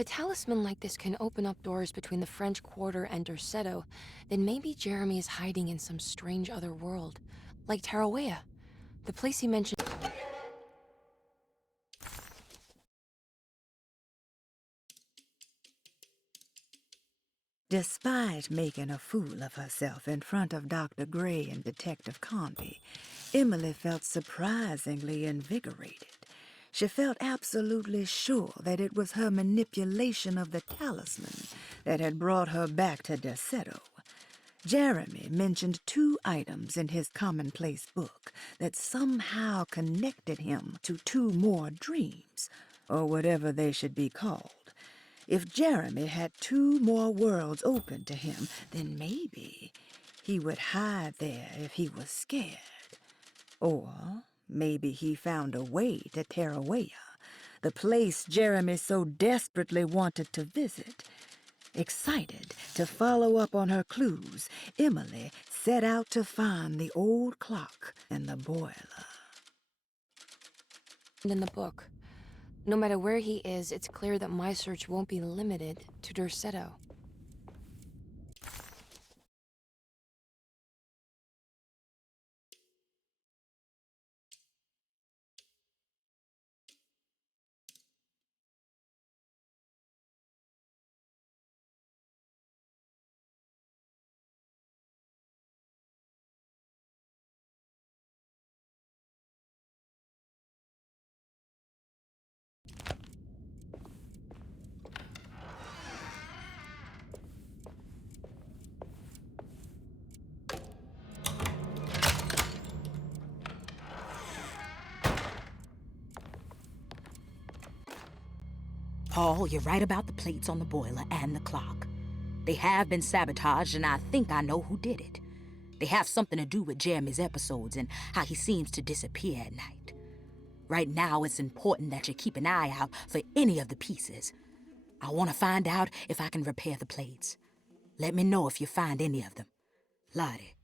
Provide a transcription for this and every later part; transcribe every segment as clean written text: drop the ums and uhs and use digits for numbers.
a talisman like this can open up doors between the French Quarter and Derceto, then maybe Jeremy is hiding in some strange other world, like Tarawea, the place he mentioned. Despite making a fool of herself in front of Dr. Gray and Detective Conby, Emily felt surprisingly invigorated. She felt absolutely sure that it was her manipulation of the talisman that had brought her back to Derceto. Jeremy mentioned 2 items in his commonplace book that somehow connected him to 2 more dreams, or whatever they should be called. If Jeremy had 2 more worlds open to him, then maybe he would hide there if he was scared. Or maybe he found a way to Tarawea, the place Jeremy so desperately wanted to visit. Excited to follow up on her clues, Emily set out to find the old clock and the boiler. In the book. No matter where he is, it's clear that my search won't be limited to Derceto. Paul, you're right about the plates on the boiler and the clock. They have been sabotaged, and I think I know who did it. They have something to do with Jeremy's episodes and how he seems to disappear at night. Right now, it's important that you keep an eye out for any of the pieces. I want to find out if I can repair the plates. Let me know if you find any of them. Lottie.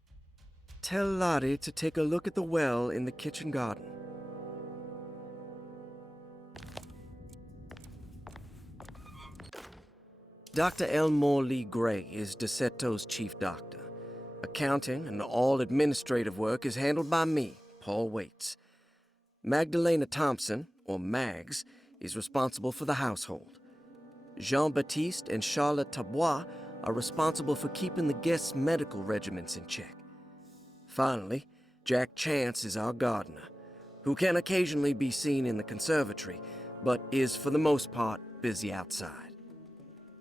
Tell Lottie to take a look at the well in the kitchen garden. Dr. Elmore Lee Gray is Derceto's chief doctor. Accounting and all administrative work is handled by me, Paul Waits. Magdalena Thompson, or Mags, is responsible for the household. Jean-Baptiste and Charlotte Tabois are responsible for keeping the guests' medical regimens in check. Finally, Jack Chance is our gardener, who can occasionally be seen in the conservatory, but is for the most part busy outside.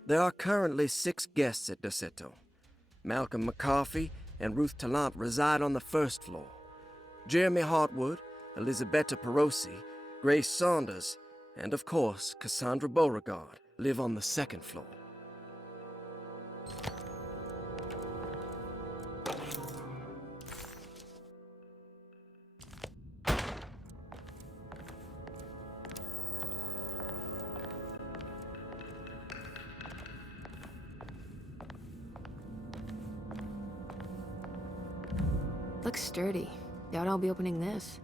There are currently 6 guests at Derceto. Malcolm McCarthy and Ruth Tallant reside on the 1st floor. Jeremy Hartwood, Elisabetta Perosi, Grace Saunders, and of course Cassandra Beauregard live on the 2nd floor. Looks sturdy. Doubt I'll be opening this.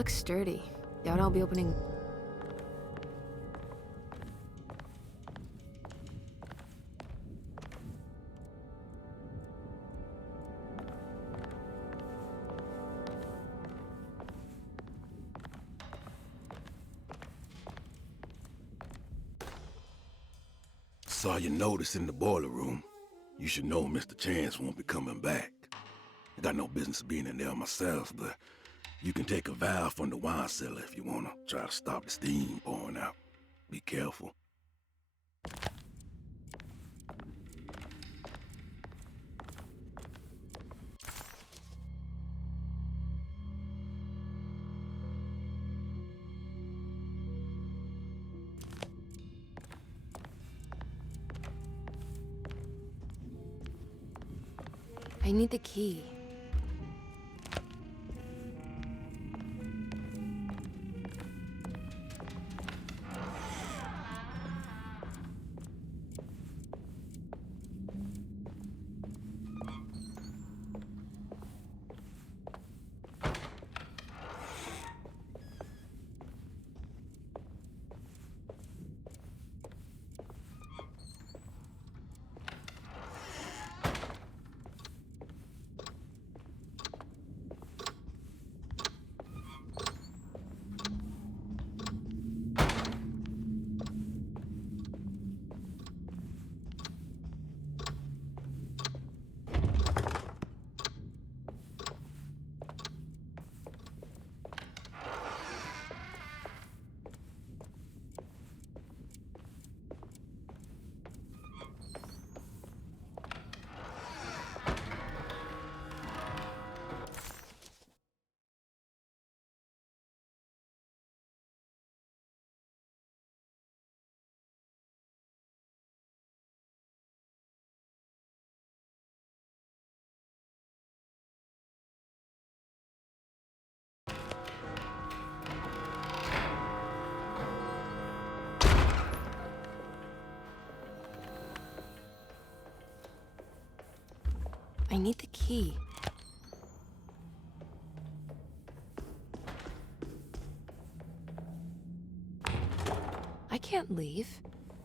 Looks sturdy. Doubt I'll be opening... Saw your notice in the boiler room. You should know Mr. Chance won't be coming back. I got no business being in there myself, but you can take a valve from the wine cellar if you want to try to stop the steam pouring out. Be careful. I need the key. I need the key. I can't leave.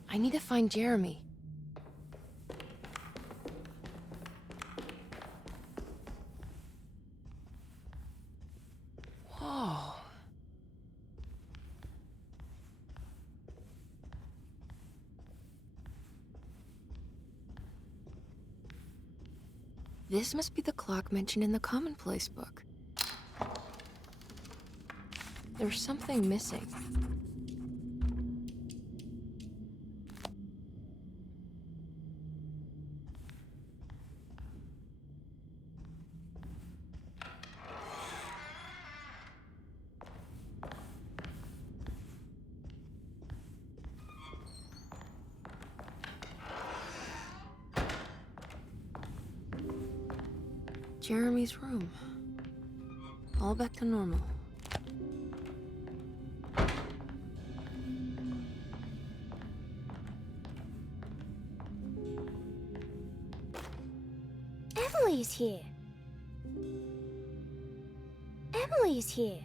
I need to find Jeremy. Whoa. This must be the clock mentioned in the commonplace book. There's something missing. Jeremy's room. All back to normal. Emily's here. Emily's here.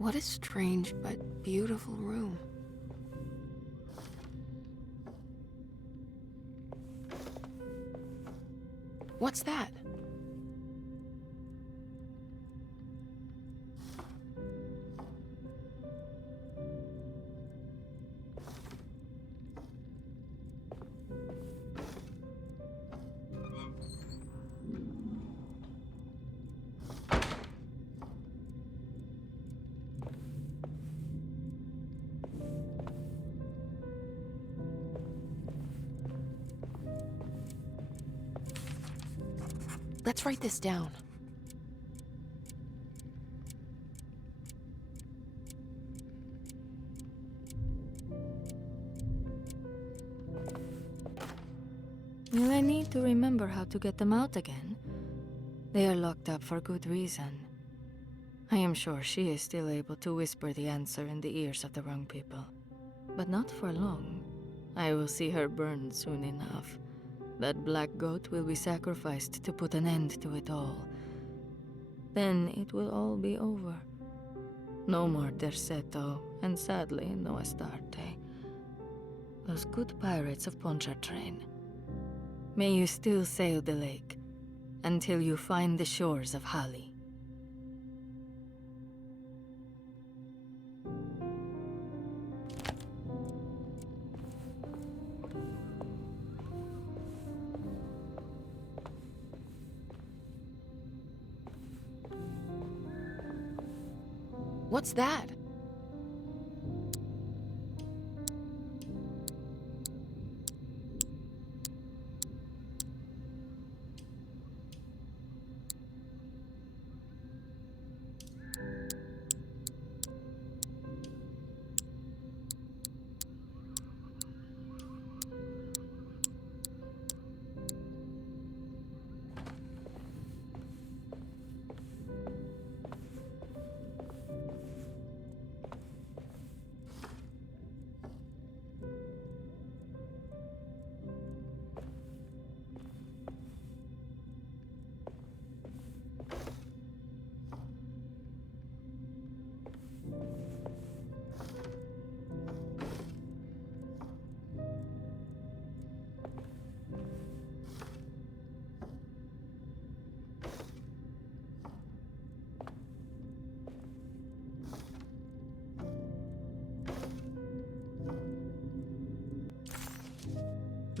What a strange but beautiful room. What's that? Let's write this down. Will I need to remember how to get them out again? They are locked up for good reason. I am sure she is still able to whisper the answer in the ears of the wrong people. But not for long. I will see her burned soon enough. That black goat will be sacrificed to put an end to it all. Then it will all be over. No more Derceto, and sadly, no Astarte. Those good pirates of Pontchartrain. May you still sail the lake, until you find the shores of Hali. What's that?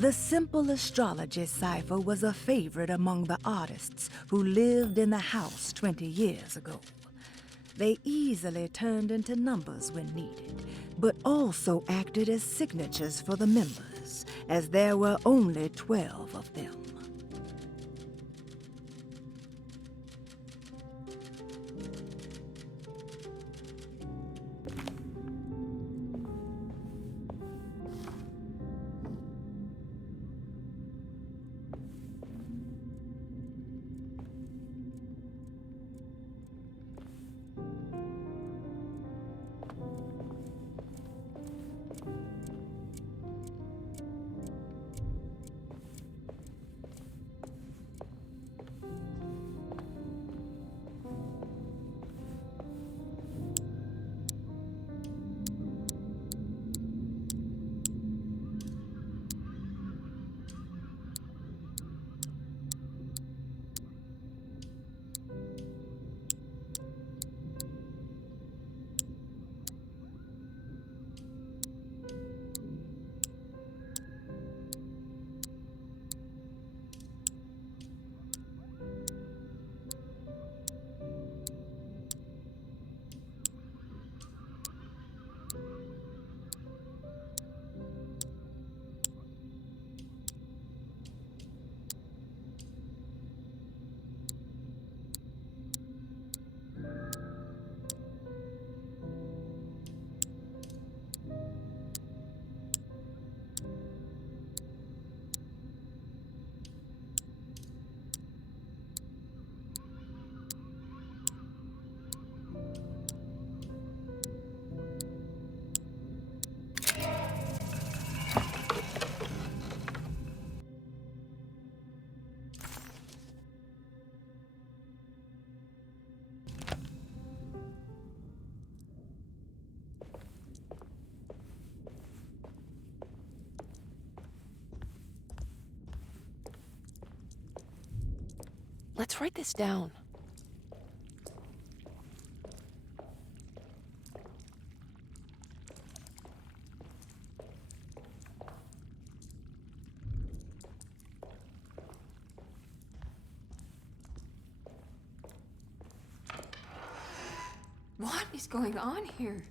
The simple astrology cipher was a favorite among the artists who lived in the house 20 years ago. They easily turned into numbers when needed, but also acted as signatures for the members, as there were only 12 of them. Let's write this down. What is going on here?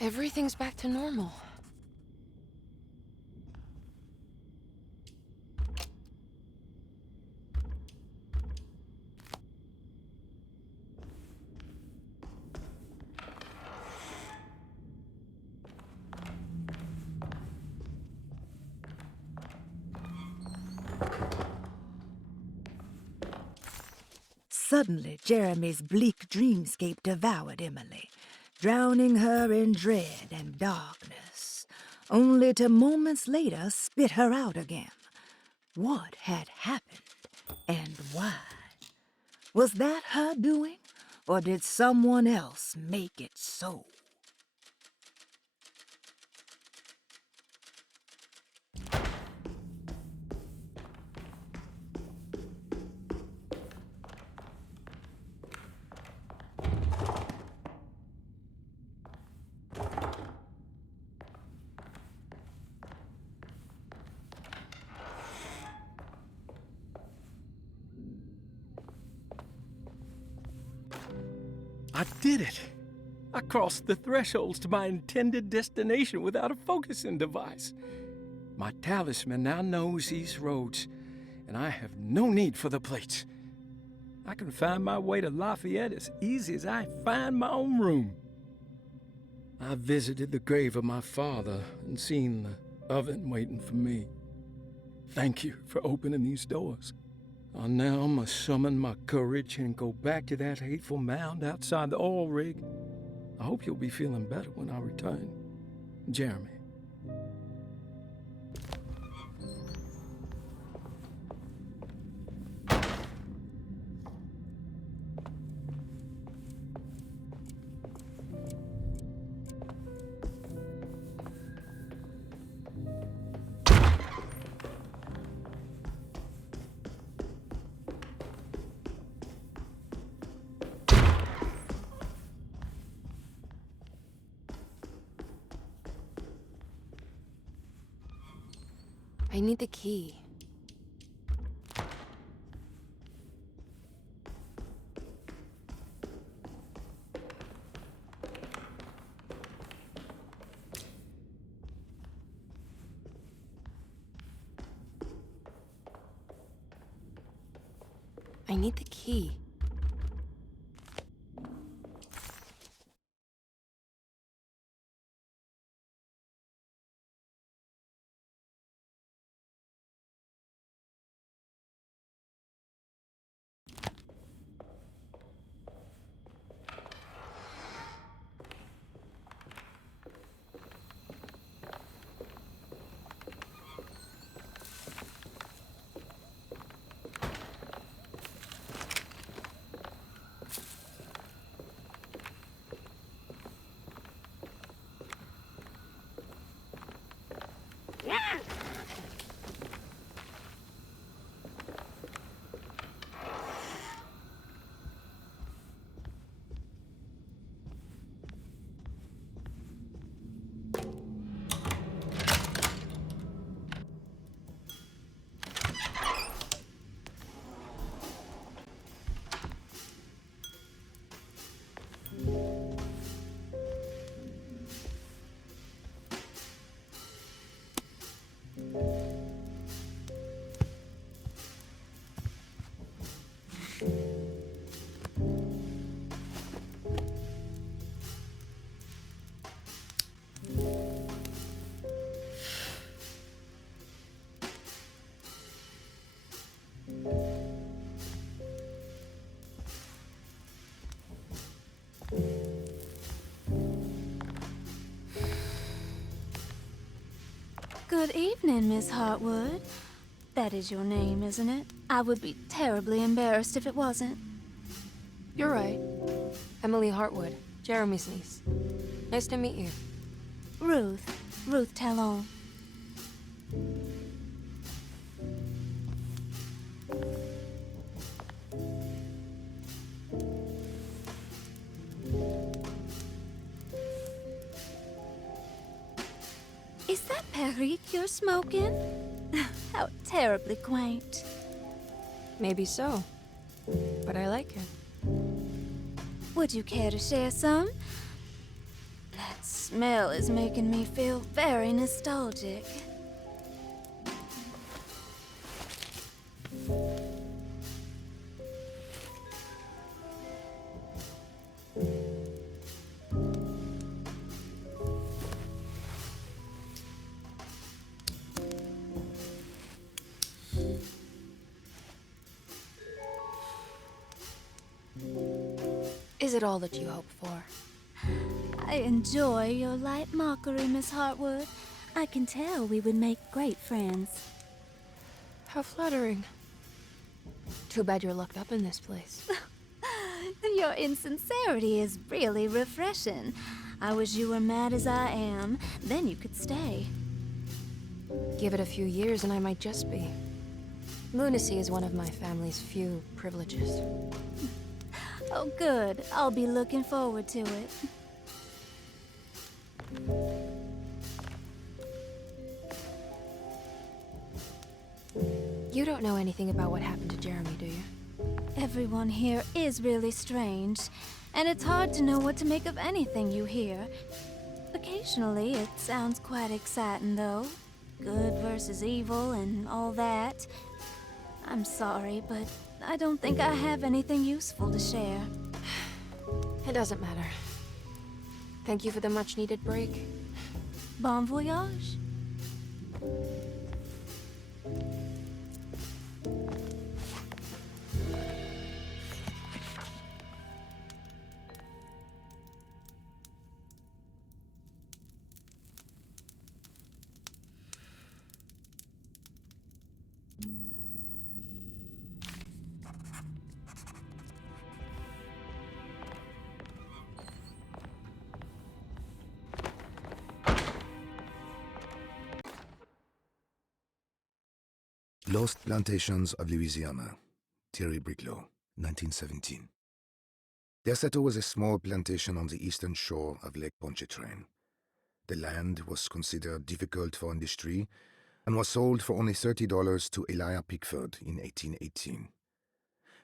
Everything's back to normal. Suddenly, Jeremy's bleak dreamscape devoured Emily, drowning her in dread and darkness, only to moments later spit her out again. What had happened, and why? Was that her doing, or did someone else make it so? I did it! I crossed the thresholds to my intended destination without a focusing device. My talisman now knows these roads, and I have no need for the plates. I can find my way to Lafayette as easy as I find my own room. I visited the grave of my father and seen the oven waiting for me. Thank you for opening these doors. I now must summon my courage and go back to that hateful mound outside the oil rig. I hope you'll be feeling better when I return. Jeremy. I need the key. I need the key. Good evening, Miss Hartwood. That is your name, isn't it? I would be terribly embarrassed if it wasn't. You're right. Emily Hartwood, Jeremy's niece. Nice to meet you. Ruth Talon. Is that Perique you're smoking? How terribly quaint. Maybe so, but I like it. Would you care to share some? That smell is making me feel very nostalgic. Is it all that you hope for? I enjoy your light mockery, Miss Hartwood. I can tell we would make great friends. How flattering. Too bad you're locked up in this place. Your insincerity is really refreshing. I wish you were mad as I am. Then you could stay. Give it a few years and I might just be. Lunacy is one of my family's few privileges. Oh, good. I'll be looking forward to it. You don't know anything about what happened to Jeremy, do you? Everyone here is really strange, and it's hard to know what to make of anything you hear. Occasionally, it sounds quite exciting, though. Good versus evil and all that. I'm sorry, but I don't think I have anything useful to share. It doesn't matter. Thank you for the much-needed break. Bon voyage. Lost Plantations of Louisiana, Thierry Briclot, 1917. Derceto was a small plantation on the eastern shore of Lake Pontchartrain. The land was considered difficult for industry and was sold for only $30 to Elijah Pickford in 1818.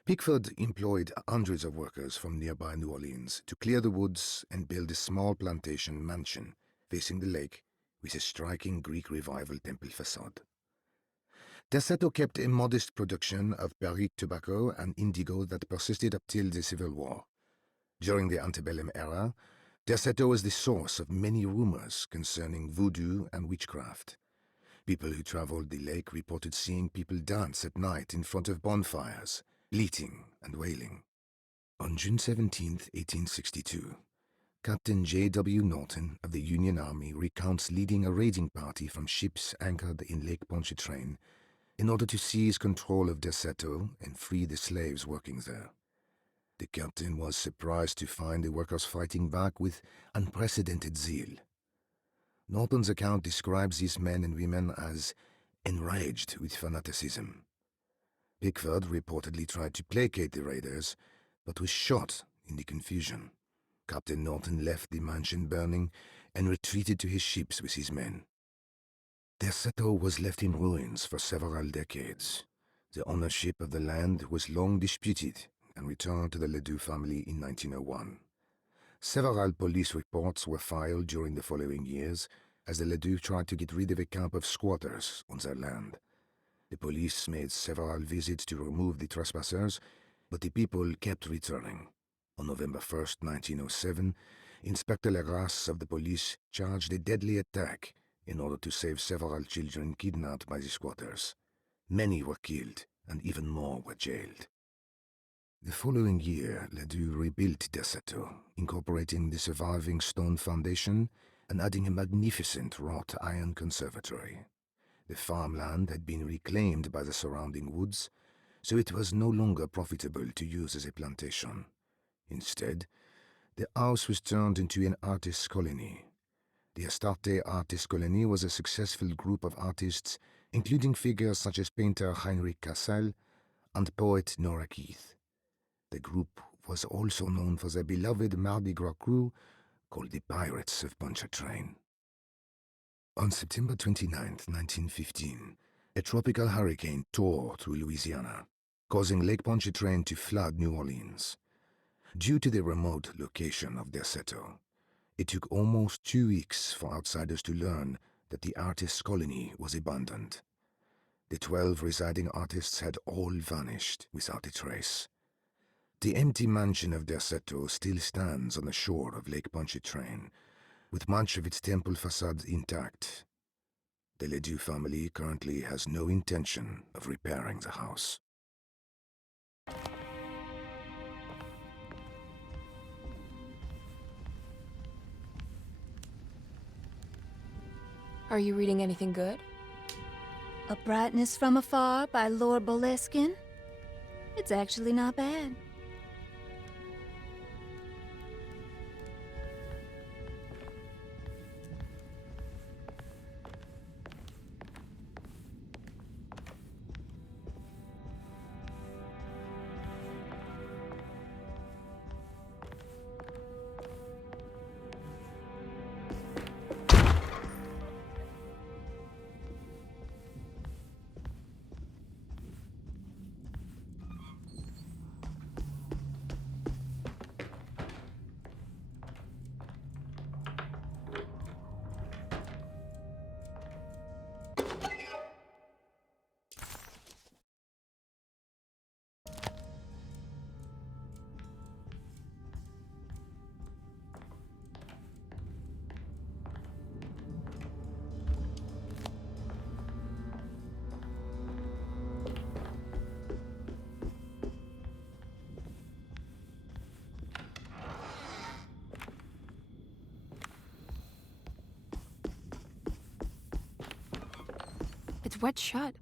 Pickford employed hundreds of workers from nearby New Orleans to clear the woods and build a small plantation mansion facing the lake with a striking Greek Revival temple facade. Derceto kept a modest production of Perique tobacco and indigo that persisted up till the Civil War. During the antebellum era, Derceto was the source of many rumors concerning voodoo and witchcraft. People who traveled the lake reported seeing people dance at night in front of bonfires, bleating and wailing. On June 17, 1862, Captain J.W. Norton of the Union Army recounts leading a raiding party from ships anchored in Lake Pontchartrain in order to seize control of Derceto and free the slaves working there. The captain was surprised to find the workers fighting back with unprecedented zeal. Norton's account describes these men and women as enraged with fanaticism. Pickford reportedly tried to placate the raiders, but was shot in the confusion. Captain Norton left the mansion burning and retreated to his ships with his men. Derceto was left in ruins for several decades. The ownership of the land was long disputed and returned to the Ledoux family in 1901. Several police reports were filed during the following years as the Ledoux tried to get rid of a camp of squatters on their land. The police made several visits to remove the trespassers, but the people kept returning. On November 1st, 1907, Inspector Legrasse of the police charged a deadly attack in order to save several children kidnapped by the squatters. Many were killed and even more were jailed. The following year, Ledoux rebuilt Derceto, incorporating the surviving stone foundation and adding a magnificent wrought iron conservatory. The farmland had been reclaimed by the surrounding woods, so it was no longer profitable to use as a plantation. Instead, the house was turned into an artist's colony. The Astarte Artist Colony was a successful group of artists, including figures such as painter Heinrich Cassel and poet Nora Keith. The group was also known for their beloved Mardi Gras crew called the Pirates of Pontchartrain. On September 29, 1915, a tropical hurricane tore through Louisiana, causing Lake Pontchartrain to flood New Orleans. Due to the remote location of Derceto, it took almost 2 weeks for outsiders to learn that the artists' colony was abandoned. The 12 residing artists had all vanished without a trace. The empty mansion of Derceto still stands on the shore of Lake Pontchartrain, with much of its temple facade intact. The Ledoux family currently has no intention of repairing the house. Are you reading anything good? A Brightness from Afar by Lord Boleskine? It's actually not bad. It's wet shut.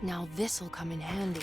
Now this'll come in handy.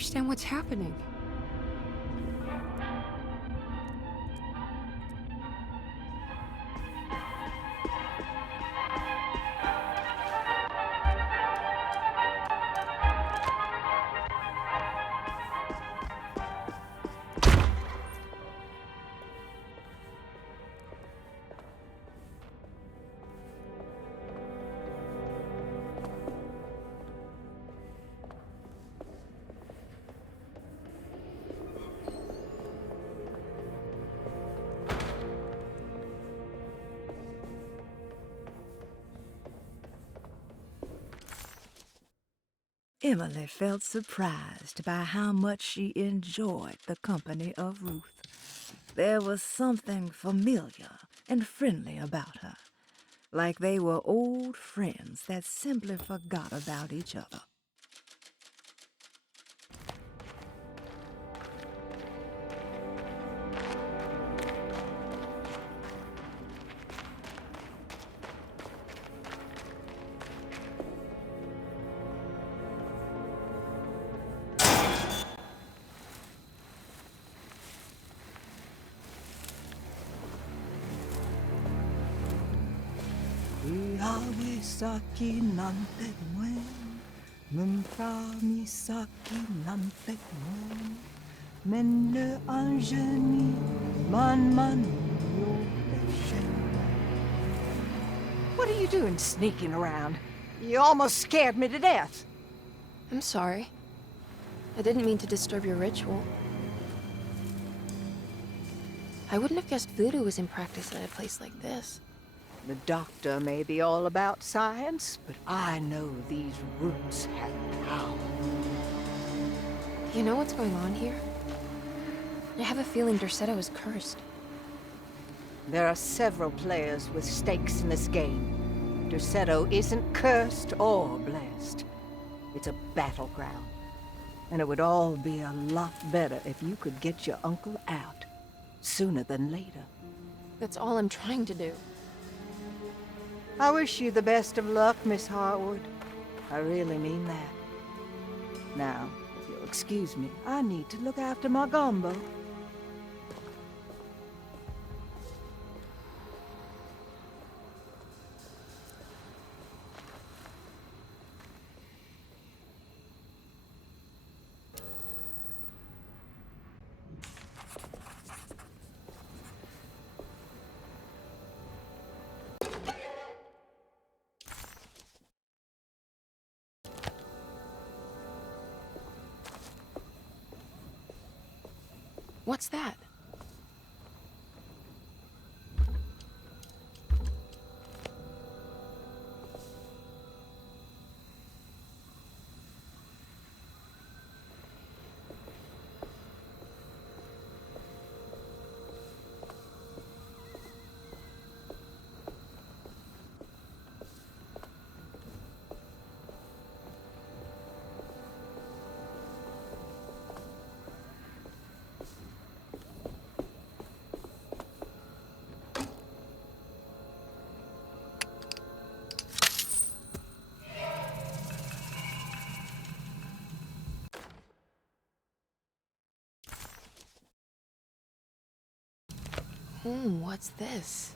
understand what's happening. Emily felt surprised by how much she enjoyed the company of Ruth. There was something familiar and friendly about her, like they were old friends that simply forgot about each other. Misaki nante mwen, mumpa misaki nante mwen, menne anjeni man yo leshen. What are you doing sneaking around? You almost scared me to death. I'm sorry. I didn't mean to disturb your ritual. I wouldn't have guessed voodoo was in practice at a place like this. The doctor may be all about science, but I know these roots have power. You know what's going on here? I have a feeling Derceto is cursed. There are several players with stakes in this game. Derceto isn't cursed or blessed. It's a battleground. And it would all be a lot better if you could get your uncle out sooner than later. That's all I'm trying to do. I wish you the best of luck, Miss Hartwood. I really mean that. Now, if you'll excuse me, I need to look after my gumbo. What's that? What's this?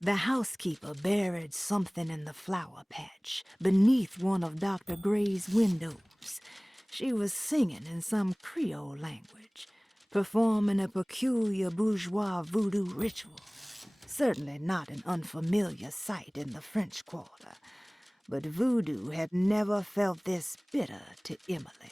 The housekeeper buried something in the flower patch beneath one of Dr. Gray's windows. She was singing in some Creole language, performing a peculiar bourgeois voodoo ritual. Certainly not an unfamiliar sight in the French Quarter, but voodoo had never felt this bitter to Emily.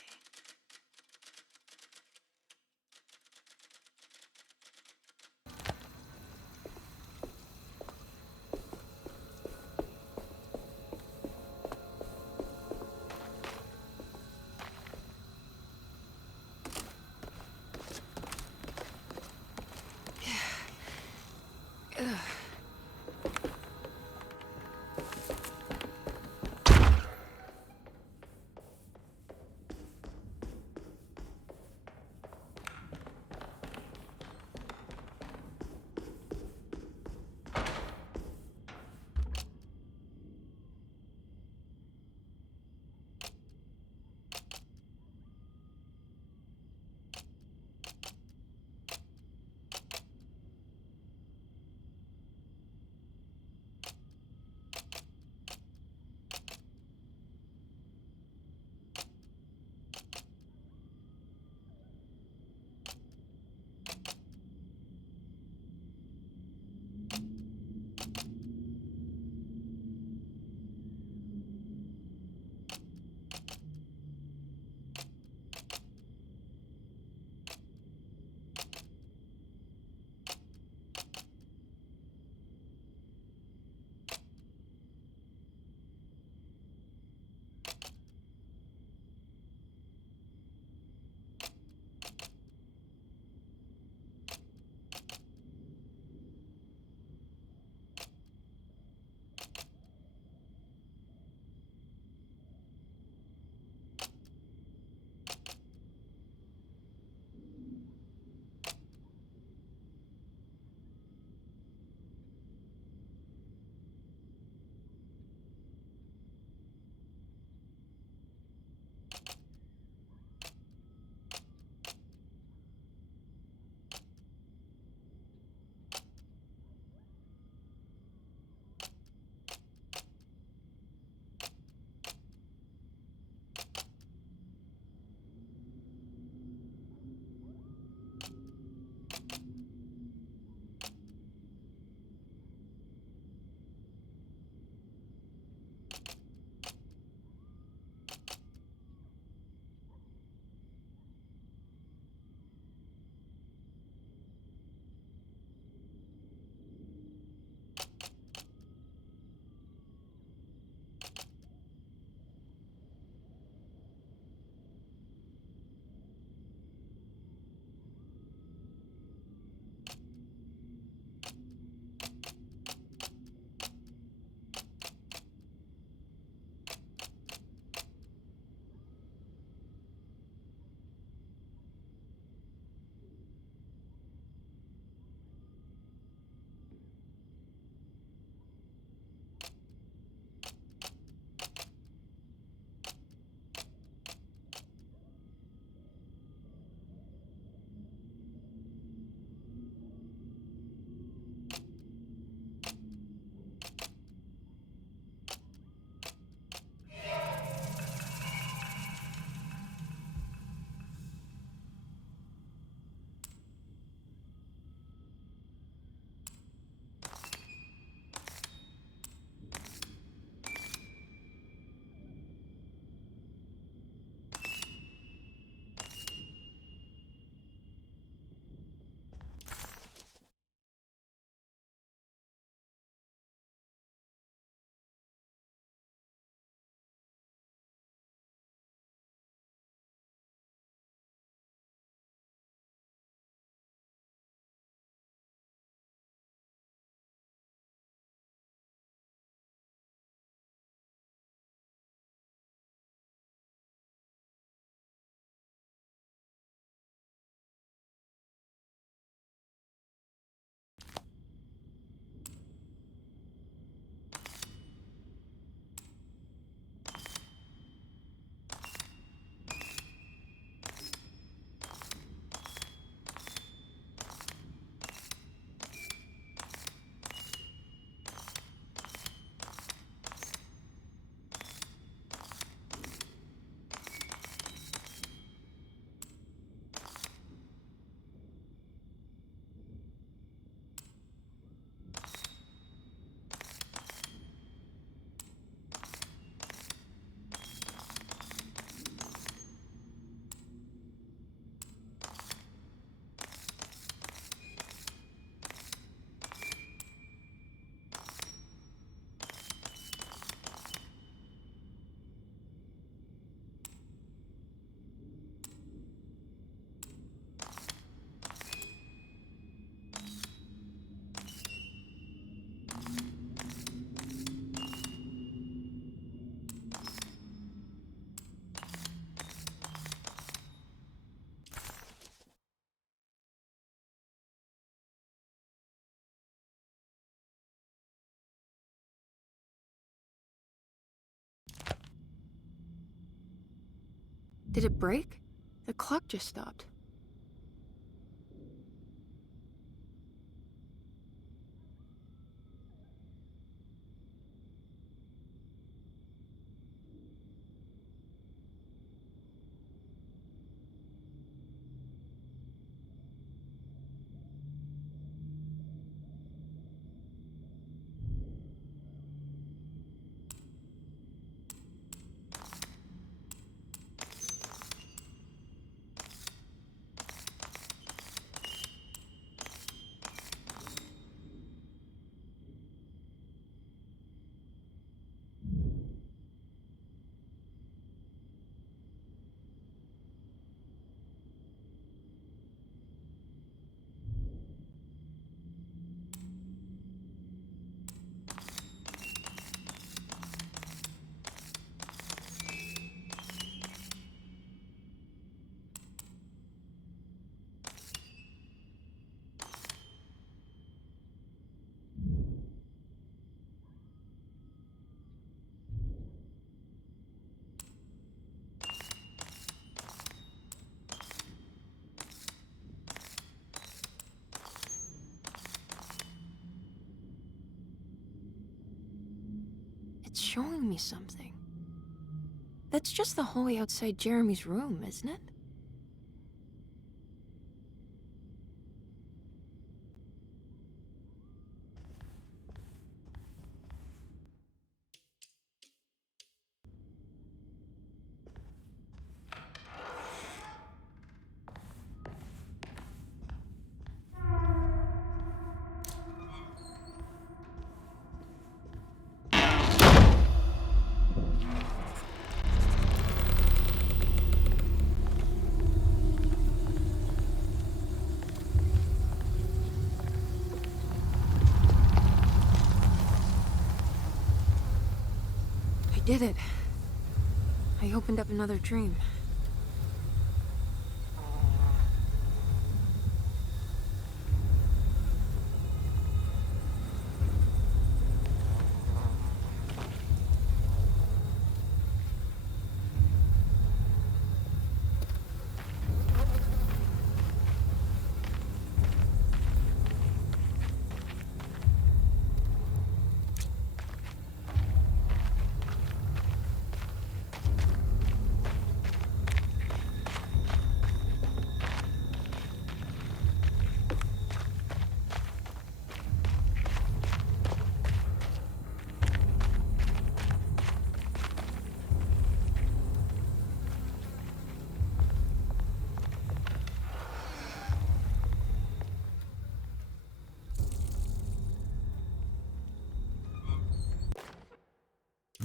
Did it break? The clock just stopped. It's showing me something. That's just the hallway outside Jeremy's room, isn't it? I did it. I opened up another dream.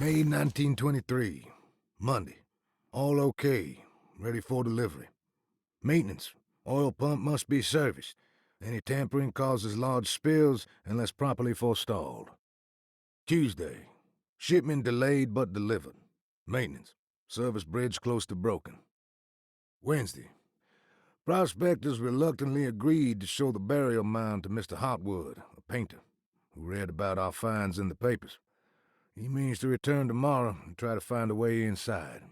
May 1923, Monday. All okay, ready for delivery. Maintenance. Oil pump must be serviced. Any tampering causes large spills unless properly forestalled. Tuesday. Shipment delayed but delivered. Maintenance. Service bridge close to broken. Wednesday. Prospectors reluctantly agreed to show the burial mound to Mr. Hartwood, a painter, who read about our finds in the papers. He means to return tomorrow and try to find a way inside.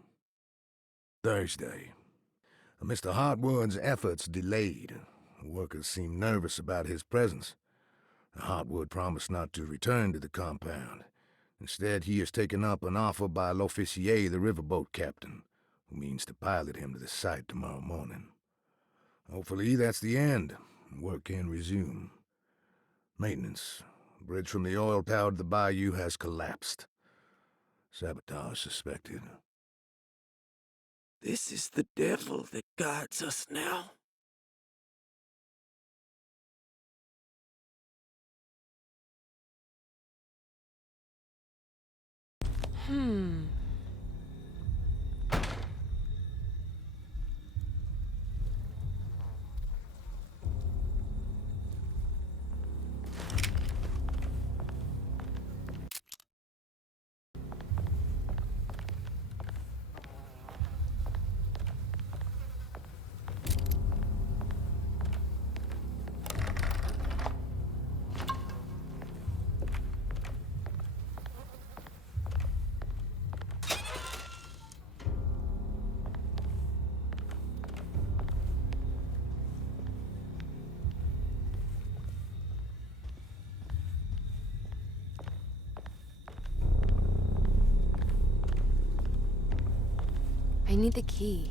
Thursday. Mr. Hartwood's efforts delayed. The workers seemed nervous about his presence. Hartwood promised not to return to the compound. Instead, he has taken up an offer by L'Officier, the riverboat captain, who means to pilot him to the site tomorrow morning. Hopefully that's the end, and work can resume. Maintenance. Bridge from the oil tower to the bayou has collapsed. Sabotage suspected. This is the devil that guides us now. I need the key.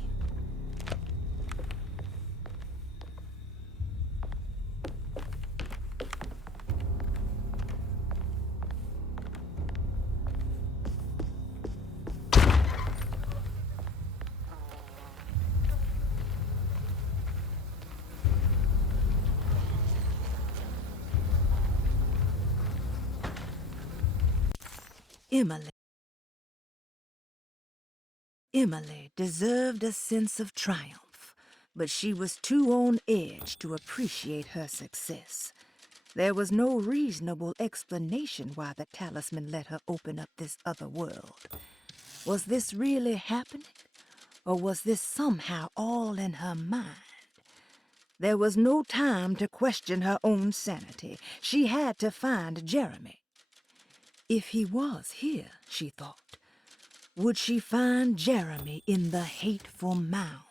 Emily deserved a sense of triumph, but she was too on edge to appreciate her success. There was no reasonable explanation why the talisman let her open up this other world. Was this really happening? Or was this somehow all in her mind? There was no time to question her own sanity. She had to find Jeremy. If he was here, she thought, would she find Jeremy in the hateful mound?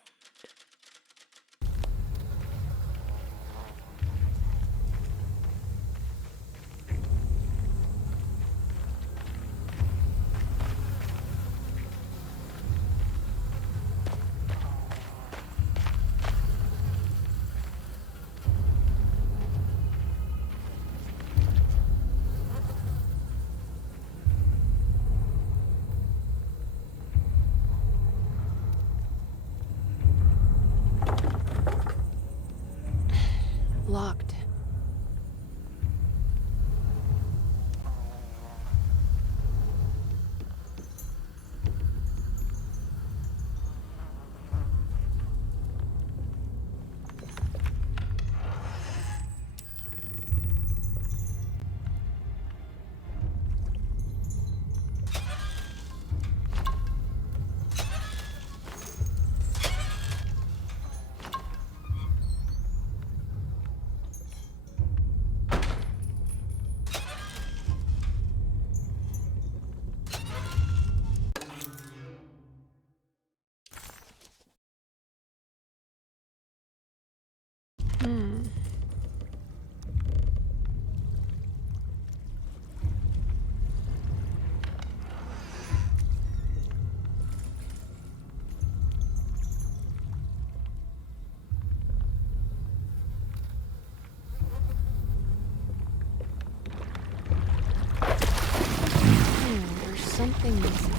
Locked. There's something missing.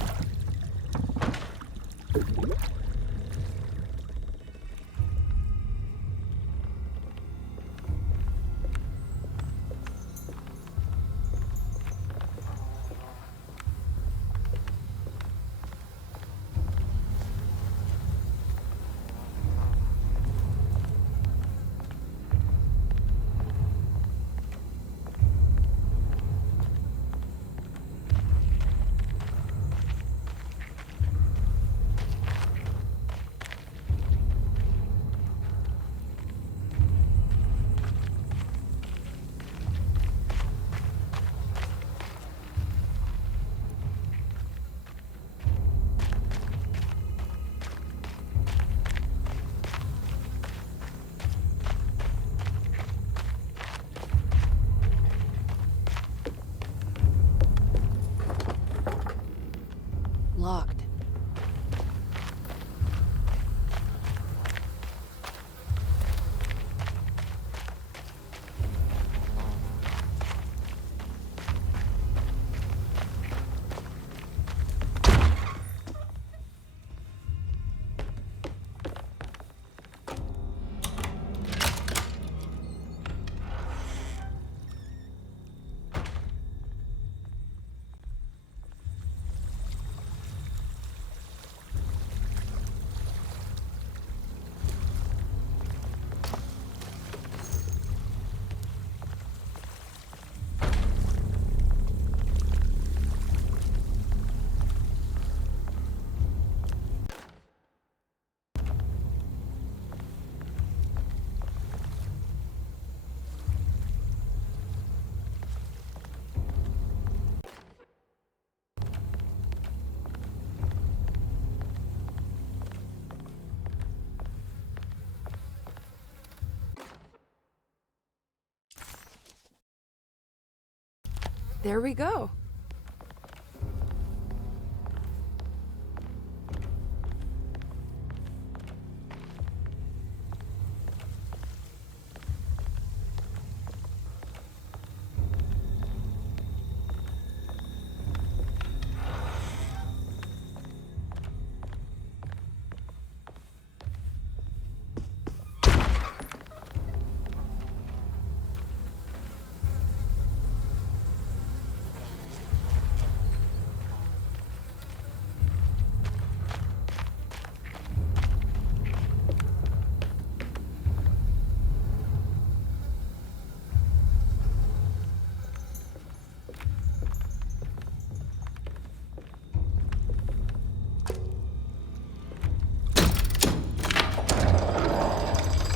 Locked. There we go.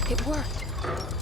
It worked.